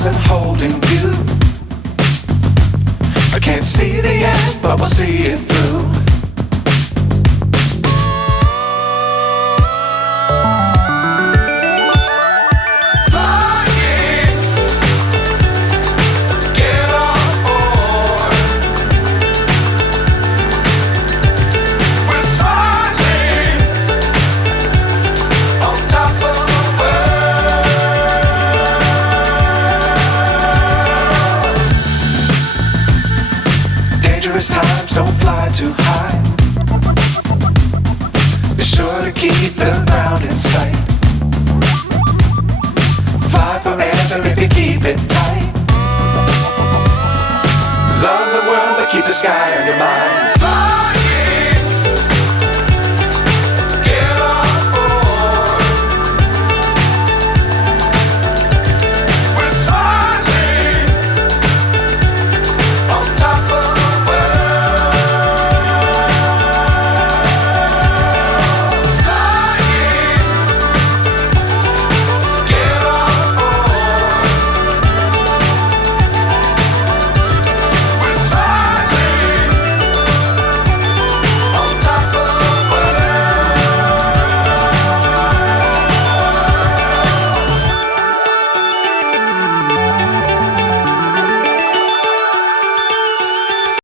stars and holding you. I can't see the end, but we'll see it through. Times don't fly too high. Be sure to keep the ground in sight. Fly forever if you keep it tight. Love the world but keep the sky on your mind.